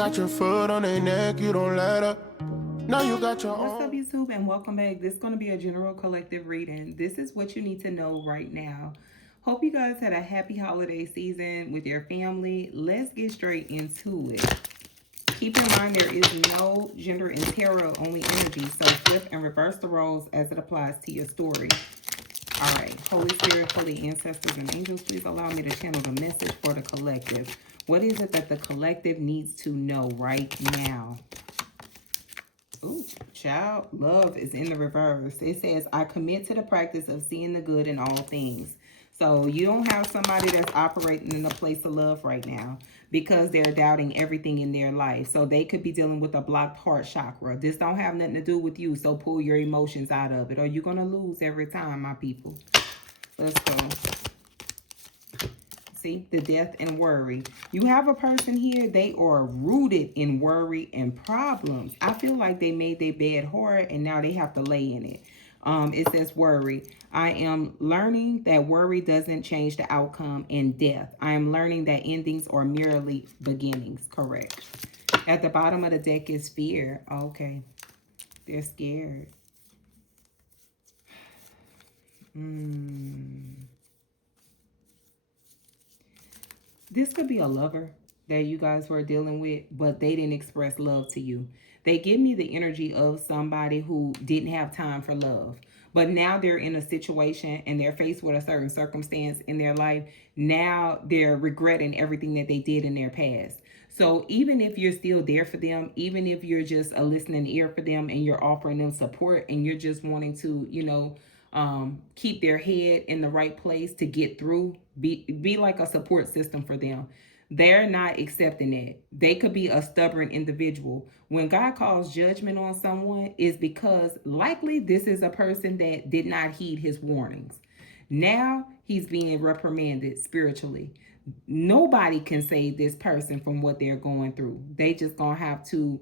got your foot on their neck, you don't let up. Now you got your What's up, own. YouTube, and welcome back. This is going to be a general collective reading. This is what you need to know right now. Hope you guys had a happy holiday season with your family. Let's get straight into it. Keep in mind there is no gender in tarot, only energy. So flip and reverse the roles as it applies to your story. All right. Holy Spirit, holy ancestors, and angels, please allow me to channel the message for the collective. What is it that the collective needs to know right now? Ooh, child, love is in the reverse. It says, I commit to the practice of seeing the good in all things. So you don't have somebody that's operating in a place of love right now because they're doubting everything in their life. So they could be dealing with a blocked heart chakra. This don't have nothing to do with you. So pull your emotions out of it, or you're going to lose every time, my people. Let's go. See, the death and worry. You have a person here, they are rooted in worry and problems. I feel like they made their bed hard and now they have to lay in it. It says worry. I am learning that worry doesn't change the outcome in death. I am learning that endings are merely beginnings. Correct. At the bottom of the deck is fear. Okay. They're scared. This could be a lover that you guys were dealing with, but they didn't express love to you. They give me the energy of somebody who didn't have time for love. But now they're in a situation and they're faced with a certain circumstance in their life. Now they're regretting everything that they did in their past. So even if you're still there for them, even if you're just a listening ear for them and you're offering them support and you're just wanting to, keep their head in the right place to get through, be like a support system for them. They're not accepting it. They could be a stubborn individual. When God calls judgment on someone, is because likely this is a person that did not heed his warnings. Now he's being reprimanded spiritually. Nobody can save this person from what they're going through. They just gonna have to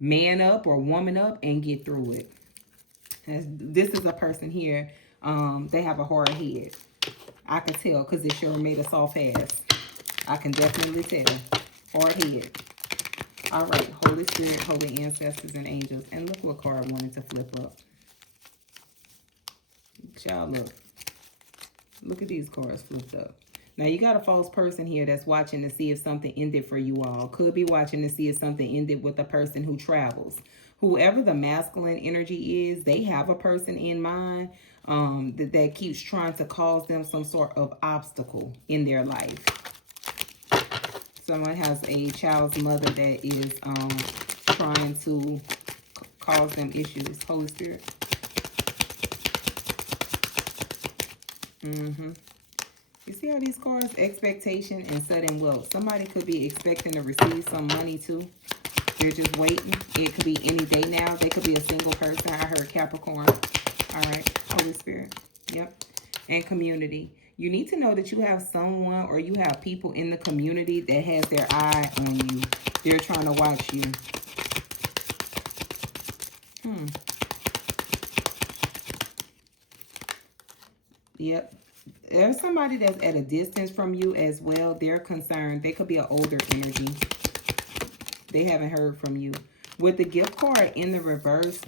man up or woman up and get through it. This is a person here. They have a hard head. I can tell because it sure made a soft ass. I can definitely tell. Hard head. All right. Holy Spirit, holy ancestors, and angels. And look what card I wanted to flip up. Child, look. Look at these cards flipped up. Now, you got a false person here that's watching to see if something ended for you all. Could be watching to see if something ended with a person who travels. Whoever the masculine energy is, they have a person in mind that keeps trying to cause them some sort of obstacle in their life. Someone has a child's mother that is trying to cause them issues. Holy Spirit. You see how these cards, expectation and sudden wealth. Somebody could be expecting to receive some money too. They're just waiting. It could be any day now. They could be a single person. I heard Capricorn. All right. Holy Spirit. Yep. And community. You need to know that you have someone or you have people in the community that has their eye on you. They're trying to watch you. Yep. There's somebody that's at a distance from you as well. They're concerned. They could be an older energy. They haven't heard from you. With the gift card in the reverse,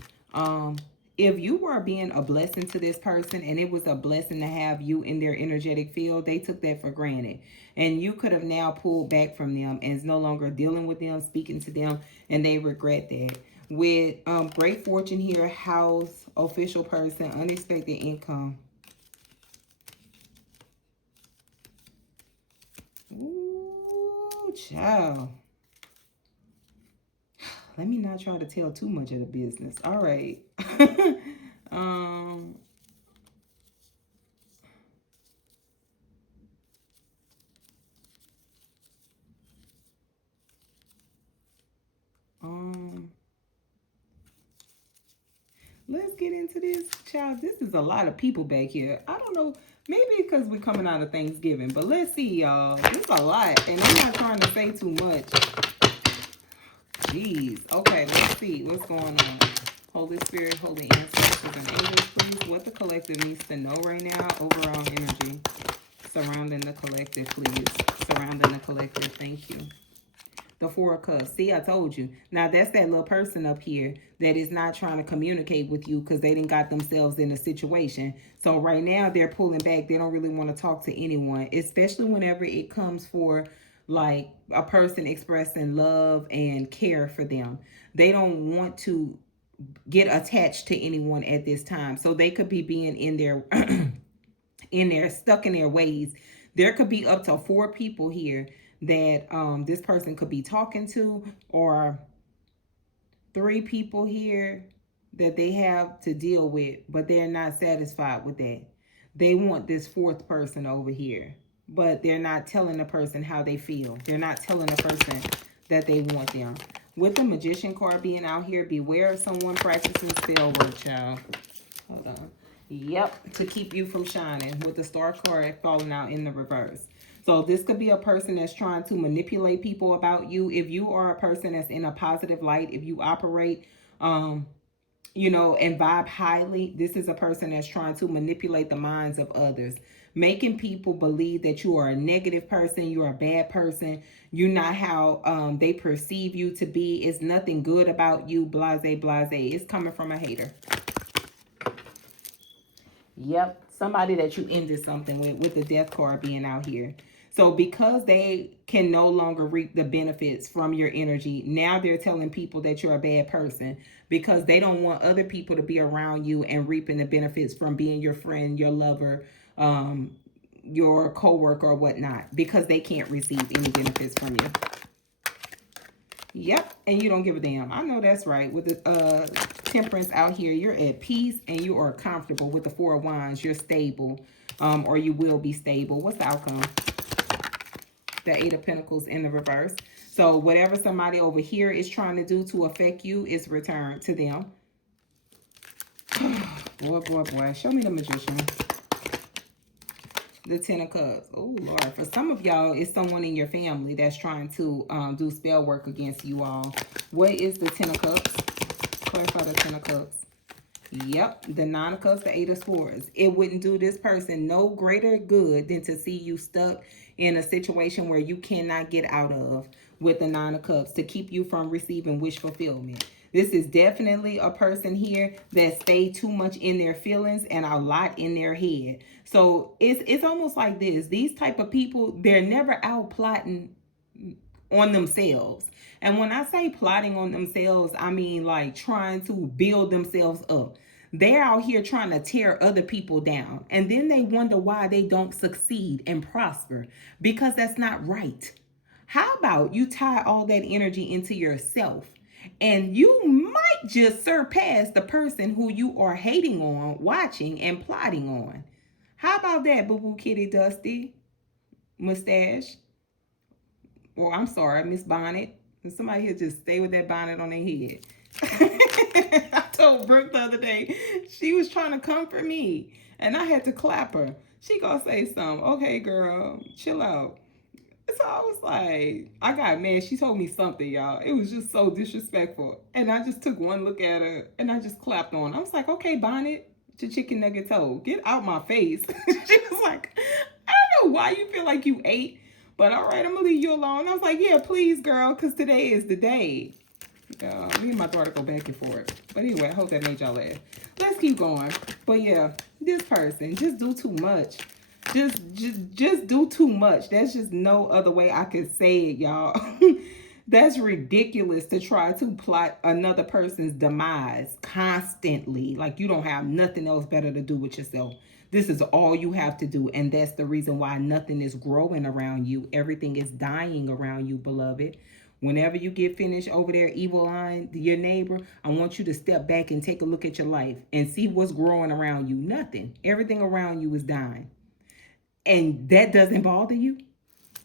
if you were being a blessing to this person and it was a blessing to have you in their energetic field, they took that for granted. And you could have now pulled back from them and is no longer dealing with them, speaking to them, and they regret that. With great fortune here, house, official person, unexpected income. Ooh, child. Let me not try to tell too much of the business. All right. um, um, let's get into this, child. This is a lot of people back here. I don't know. Maybe because we're coming out of Thanksgiving. But let's see, y'all. It's a lot. And I'm not trying to say too much. Jeez. Okay, let's see what's going on. Holy Spirit, holy ancestors, and angels, please. What the collective needs to know right now. Overall energy. Surrounding the collective, please. Surrounding the collective. Thank you. The Four of Cups. See, I told you. Now, that's that little person up here that is not trying to communicate with you because they didn't got themselves in a situation. So right now, they're pulling back. They don't really want to talk to anyone, especially whenever it comes for like a person expressing love and care for them. They don't want to get attached to anyone at this time. So they could be being in their in there stuck in their ways. There could be up to 4 people here that this person could be talking to, or 3 people here that they have to deal with, but they're not satisfied with that. They want this 4th person over here, but they're not telling the person how they feel. They're not telling the person that they want them. With the Magician card being out here, beware of someone practicing spell work, child. Hold on. Yep, to keep you from shining, with the Star card falling out in the reverse. So this could be a person that's trying to manipulate people about you. If you are a person that's in a positive light, if you operate, you know, and vibe highly, this is a person that's trying to manipulate the minds of others, making people believe that you are a negative person, you're a bad person, you're not how they perceive you to be. It's nothing good about you, blase, blase. It's coming from a hater. Yep, somebody that you ended something with the Death card being out here. So because they can no longer reap the benefits from your energy, now they're telling people that you're a bad person because they don't want other people to be around you and reaping the benefits from being your friend, your lover, your co-worker or whatnot, because they can't receive any benefits from you. Yep, and you don't give a damn. I know that's right. With the Temperance out here, you're at peace and you are comfortable. With the Four of Wands, you're stable, or you will be stable. What's the outcome? The Eight of Pentacles in the reverse. So whatever somebody over here is trying to do to affect you is returned to them. Boy, boy, boy. Show me the Magician. The Ten of Cups. Oh, Lord. For some of y'all, it's someone in your family that's trying to do spell work against you all. What is the Ten of Cups? Clarify the Ten of Cups. Yep, the Nine of Cups, the Eight of Swords. It wouldn't do this person no greater good than to see you stuck in a situation where you cannot get out of, with the Nine of Cups, to keep you from receiving wish fulfillment. This is definitely a person here that stay too much in their feelings and a lot in their head. So it's almost like this. These type of people, they're never out plotting on themselves. And when I say plotting on themselves, I mean like trying to build themselves up. They're out here trying to tear other people down. And then they wonder why they don't succeed and prosper, because that's not right. How about you tie all that energy into yourself, and you might just surpass the person who you are hating on, watching, and plotting on. How about that, Boo Boo Kitty Dusty Mustache? Or I'm sorry, Miss Bonnet. Somebody here just stay with that bonnet on their head. I told Brooke the other day, she was trying to comfort me, and I had to clap her. She gonna say something. Okay, girl, chill out. So I was like, I got mad. She told me something, y'all. It was just so disrespectful. And I just took one look at her and I just clapped on. I was like, okay, Bonnet, your chicken nugget toe, get out my face. She was like, I don't know why you feel like you ate, but all right, I'm gonna leave you alone. I was like, yeah, please, girl, because today is the day. Me and my daughter go back and forth. But anyway, I hope that made y'all laugh. Let's keep going. But yeah, this person just do too much. Just do too much. That's just no other way I could say it, y'all. That's ridiculous to try to plot another person's demise constantly. Like you don't have nothing else better to do with yourself. This is all you have to do. And that's the reason why nothing is growing around you. Everything is dying around you, beloved. Whenever you get finished over there, evil eyeing your neighbor, I want you to step back and take a look at your life and see what's growing around you. Nothing. Everything around you is dying. And that doesn't bother you?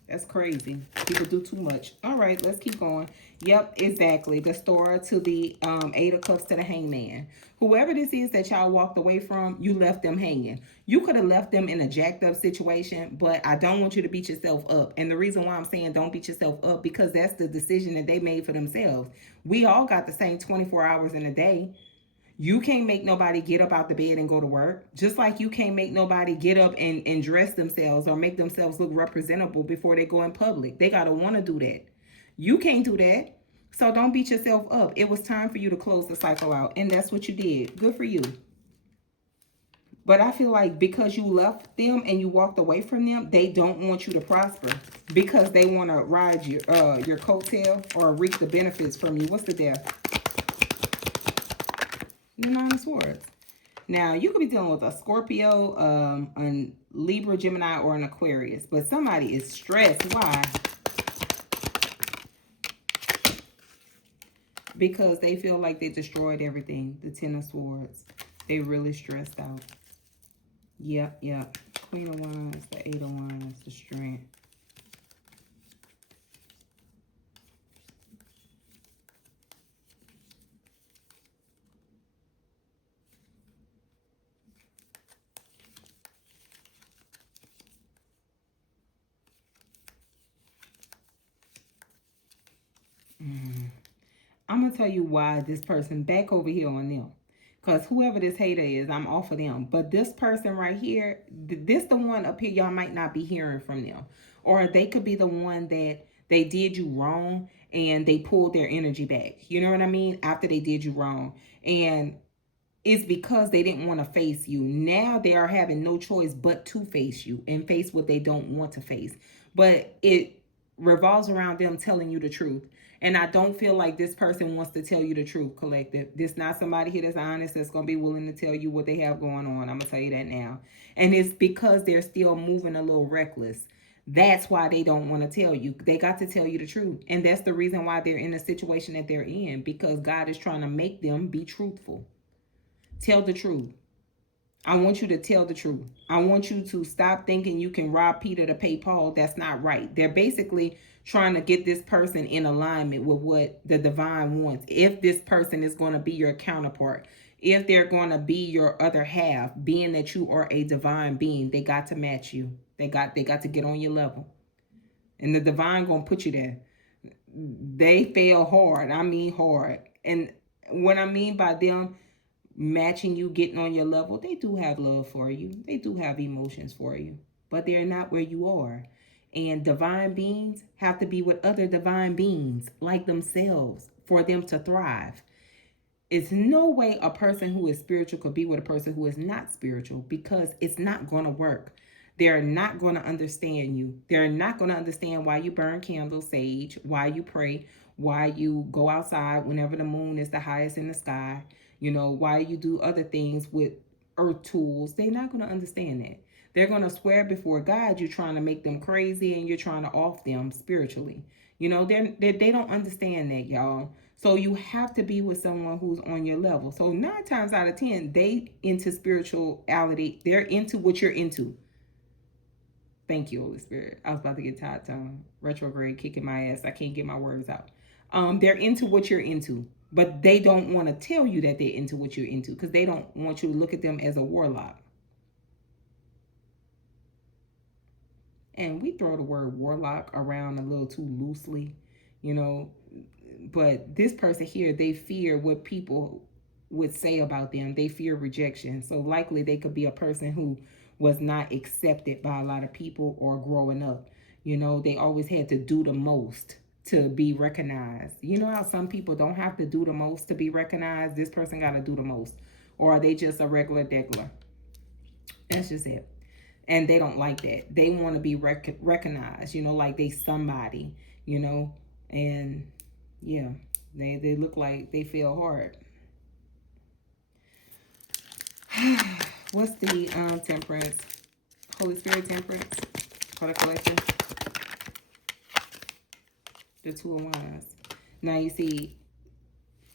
That's crazy. People do too much. All right, let's keep going. Yep, exactly. The Star to the Eight of Cups to the Hangman. Whoever this is that y'all walked away from, you left them hanging. You could have left them in a jacked up situation, but I don't want you to beat yourself up. And the reason why I'm saying don't beat yourself up, because that's the decision that they made for themselves. We all got the same 24 hours in a day. You can't make nobody get up out the bed and go to work. Just like you can't make nobody get up and dress themselves or make themselves look representable before they go in public. They got to want to do that. You can't do that. So don't beat yourself up. It was time for you to close the cycle out. And that's what you did. Good for you. But I feel like because you left them and you walked away from them, they don't want you to prosper because they want to ride your coattail or reap the benefits from you. What's the death? The Nine of Swords. Now, you could be dealing with a Scorpio, a Libra, Gemini, or an Aquarius. But somebody is stressed. Why? Because they feel like they destroyed everything. The Ten of Swords. They really stressed out. Yep. Queen of Wands, the Eight of Wands, the Strength. I'm going to tell you why this person back over here on them. Because whoever this hater is, I'm off of them. But this person right here, this the one up here y'all might not be hearing from them. Or they could be the one that they did you wrong and they pulled their energy back. You know what I mean? After they did you wrong. And it's because they didn't want to face you. Now they are having no choice but to face you and face what they don't want to face. But it revolves around them telling you the truth. And I don't feel like this person wants to tell you the truth, collective. This not somebody here that's honest, that's going to be willing to tell you what they have going on. I'm going to tell you that now. And it's because they're still moving a little reckless. That's why they don't want to tell you. They got to tell you the truth. And that's the reason why they're in the situation that they're in. Because God is trying to make them be truthful. Tell the truth. I want you to tell the truth. I want you to stop thinking you can rob Peter to pay Paul. That's not right. They're basically trying to get this person in alignment with what the divine wants. If this person is going to be your counterpart, if they're going to be your other half, being that you are a divine being, they got to match you. They got to get on your level. And the divine going to put you there. They fail hard. I mean hard. And what I mean by them matching you, getting on your level, they do have love for you. They do have emotions for you. But they're not where you are. And divine beings have to be with other divine beings like themselves for them to thrive. It's no way a person who is spiritual could be with a person who is not spiritual because it's not going to work. They're not going to understand you. They're not going to understand why you burn candles, sage, why you pray, why you go outside whenever the moon is the highest in the sky, why you do other things with earth tools. They're not going to understand that. They're going to swear before God you're trying to make them crazy and you're trying to off them spiritually. They don't understand that, y'all. So you have to be with someone who's on your level. So 9 times out of 10, they into spirituality. They're into what you're into. Thank you, Holy Spirit. I was about to get tired tongue. Retrograde kicking my ass. I can't get my words out. They're into what you're into. But they don't want to tell you that they're into what you're into because they don't want you to look at them as a warlock. And we throw the word warlock around a little too loosely, But this person here, they fear what people would say about them. They fear rejection. So likely they could be a person who was not accepted by a lot of people or growing up. They always had to do the most to be recognized. You know how some people don't have to do the most to be recognized? This person got to do the most. Or are they just a regular degular? That's just it. And they don't like that. They want to be recognized, like they somebody, and yeah, they look like they feel hard. What's the temperance? Holy Spirit temperance for the collective? The Two of Wands. Now you see,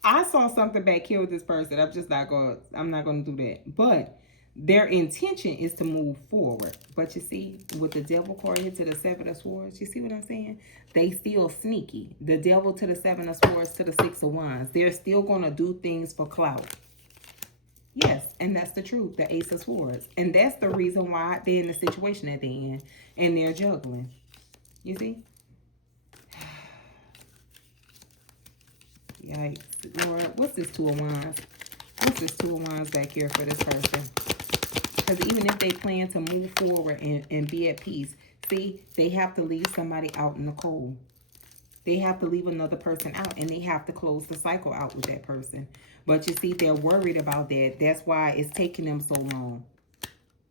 I saw something back here with this person. I'm not going to do that. But their intention is to move forward. But you see, with the Devil card here to the Seven of Swords, you see what I'm saying? They still sneaky. The Devil to the Seven of Swords to the Six of Wands. They're still going to do things for clout. Yes, and that's the truth. The Ace of Swords. And that's the reason why they're in the situation that they're in. And they're juggling. You see? Yikes. Lord, what's this Two of Wands? What's this Two of Wands back here for this person? Because even if they plan to move forward and be at peace, see, they have to leave somebody out in the cold. They have to leave another person out, and they have to close the cycle out with that person. But you see, they're worried about that. That's why it's taking them so long.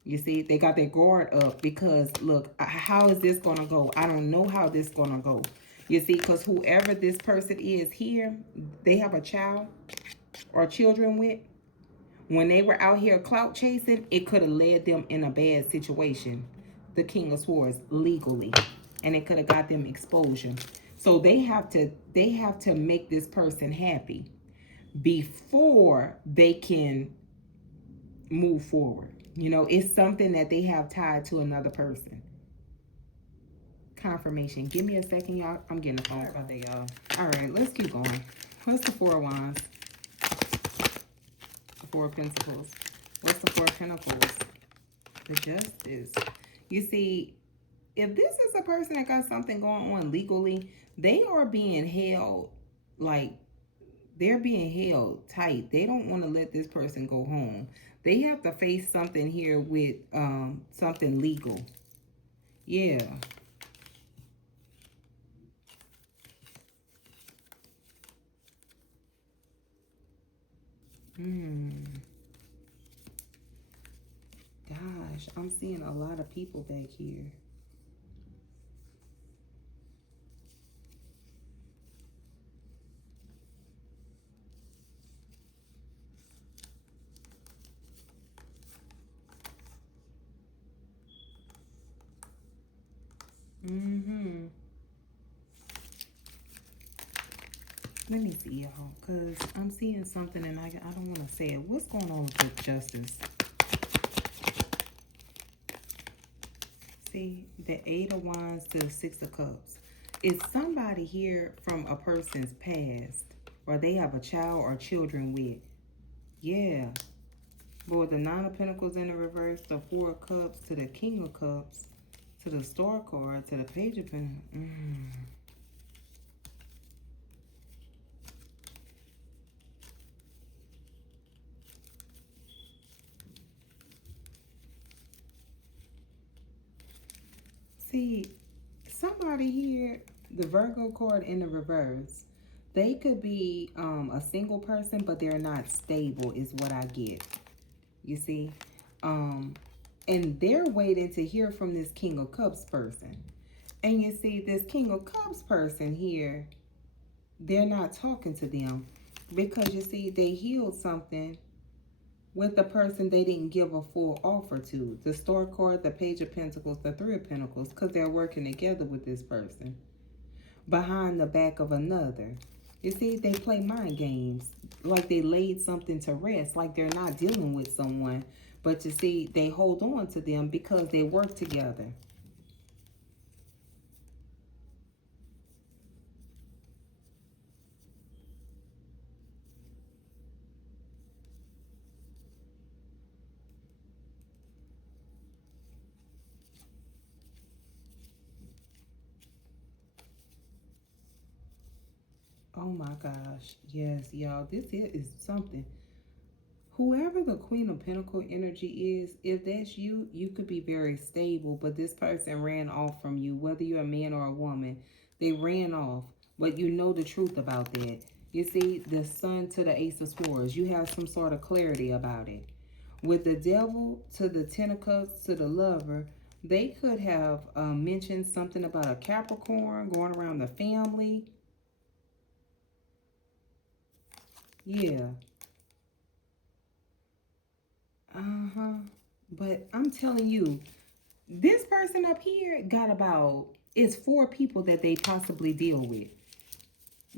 You see, they got their guard up because, look, how is this going to go? I don't know how this is going to go. You see, because whoever this person is here, they have a child or children with. When they were out here clout chasing, it could have led them in a bad situation. The King of Swords, legally. And it could have got them exposure. So they have to make this person happy before they can move forward. You know, it's something that they have tied to another person. Confirmation. Give me a second, y'all. I'm getting a phone call there, y'all. All right, let's keep going. What's the Four of Wands? The Four of Pentacles. What's the Four of Pentacles? The Justice. You see, if this is a person that got something going on legally, they are being held, like, they're being held tight. They don't want to let this person go home. They have to face something here with something legal. Yeah. Gosh, I'm seeing a lot of people back here. Let me see, y'all, because I'm seeing something and I don't want to say it. What's going on with the Justice? See, the Eight of Wands to the Six of Cups. Is somebody here from a person's past, or they have a child or children with? Yeah. But with the Nine of Pentacles in the reverse, the Four of Cups to the King of Cups, to the Star card, to the Page of Pentacles. See, somebody here, the Virgo card in the reverse, they could be a single person, but they're not stable is what I get. You see? And they're waiting to hear from this King of Cups person. And you see, this King of Cups person here, they're not talking to them because, you see, they healed something with the person they didn't give a full offer to. The Star card, the Page of Pentacles, the Three of Pentacles, because they're working together with this person behind the back of another. You see, they play mind games, like they laid something to rest, like they're not dealing with someone. But you see, they hold on to them because they work together. Oh my gosh. Yes, y'all. This here is something. Whoever the Queen of Pentacle energy is, if that's you, you could be very stable, but this person ran off from you, whether you're a man or a woman. They ran off, but you know the truth about that. You see, the Sun to the Ace of Swords, you have some sort of clarity about it. With the Devil to the Ten of Cups to the Lover, they could have mentioned something about a Capricorn going around the family. Yeah. But I'm telling you, this person up here got about, it's 4 people that they possibly deal with.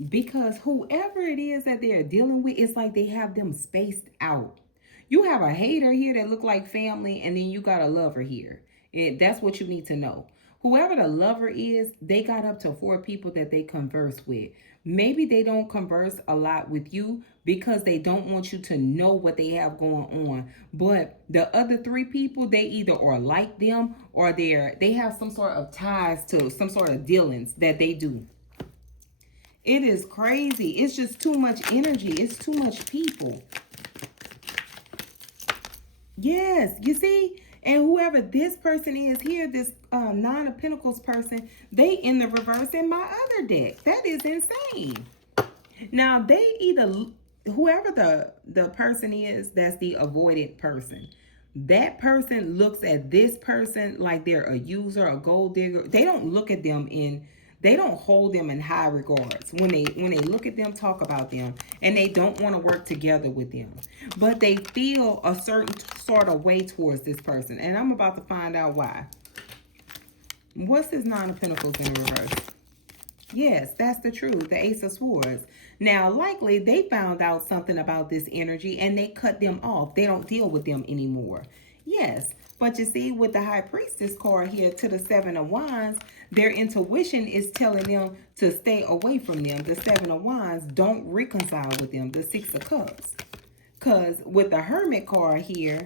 Because whoever it is that they're dealing with, it's like they have them spaced out. You have a hater here that look like family, and then you got a lover here. And that's what you need to know. Whoever the lover is, they got up to 4 people that they converse with. Maybe they don't converse a lot with you because they don't want you to know what they have going on. But the other 3 people, they either are like them or they have some sort of ties to some sort of dealings that they do. It is crazy. It's just too much energy. It's too much people. Yes, you see, And whoever this person is here, this Nine of Pentacles person, they in the reverse in my other deck. That is insane. Now they either, whoever the person is that's the avoidant person, that person looks at this person like they're a user, a gold digger. They don't look at them in, they don't hold them in high regards when they look at them, talk about them, and they don't want to work together with them. But they feel a certain sort of way towards this person, and I'm about to find out why. What's this Nine of Pentacles in reverse? Yes, that's the truth. The Ace of Swords. Now, likely they found out something about this energy and they cut them off. They don't deal with them anymore. Yes, but you see, with the High Priestess card here to the Seven of Wands, their intuition is telling them to stay away from them. The Seven of Wands, don't reconcile with them. The Six of Cups. Because with the Hermit card here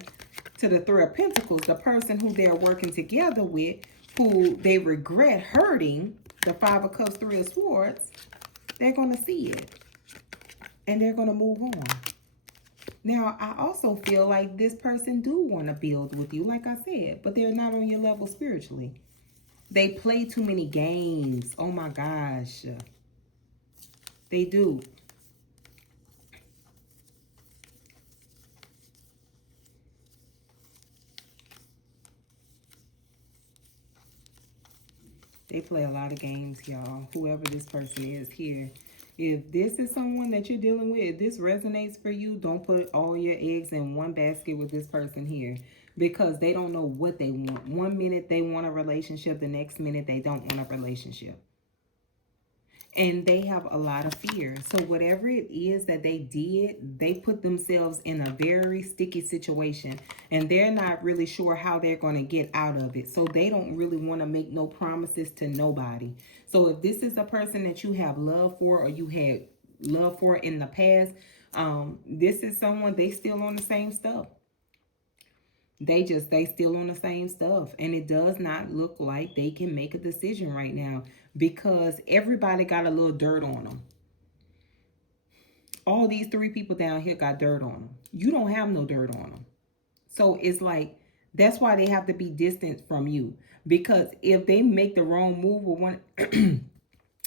to the Three of Pentacles, the person who they're working together with, who they regret hurting, the Five of Cups, Three of Swords, they're going to see it. And they're going to move on. Now, I also feel like this person do want to build with you, like I said, but they're not on your level spiritually. They play too many games. Oh my gosh. They do. They play a lot of games, y'all. Whoever this person is here. If this is someone that you're dealing with, if this resonates for you, don't put all your eggs in one basket with this person here. Because they don't know what they want. One minute they want a relationship. The next minute they don't want a relationship. And they have a lot of fear. So whatever it is that they did, they put themselves in a very sticky situation. And they're not really sure how they're going to get out of it. So they don't really want to make no promises to nobody. So if this is a person that you have love for, or you had love for in the past, this is someone, they still on the same stuff. They still on the same stuff. And it does not look like they can make a decision right now, because everybody got a little dirt on them. All these three people down here got dirt on them. You don't have no dirt on them. So it's like, that's why they have to be distant from you. Because if they make the wrong move or one,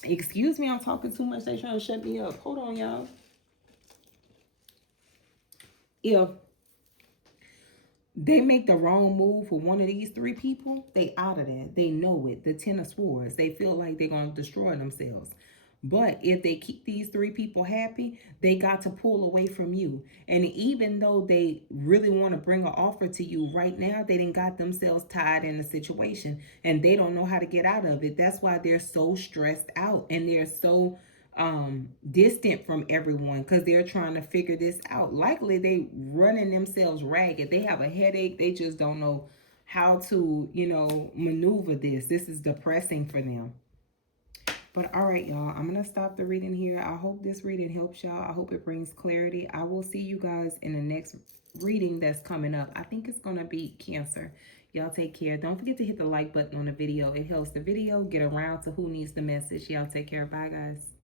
excuse me, I'm talking too much. They trying to shut me up. Hold on, y'all. If they make the wrong move for one of these three people, they out of there. They know it. The Ten of Swords. They feel like they're going to destroy themselves. But if they keep these three people happy, they got to pull away from you. And even though they really want to bring an offer to you right now, they didn't got themselves tied in a situation. And they don't know how to get out of it. That's why they're so stressed out. And they're so distant from everyone, because they're trying to figure this out. Likely they running themselves ragged. They have a headache. They just don't know how to, maneuver this. This is depressing for them. But all right, y'all, I'm going to stop the reading here. I hope this reading helps y'all. I hope it brings clarity. I will see you guys in the next reading that's coming up. I think it's going to be Cancer. Y'all take care. Don't forget to hit the like button on the video. It helps the video get around to who needs the message. Y'all take care. Bye, guys.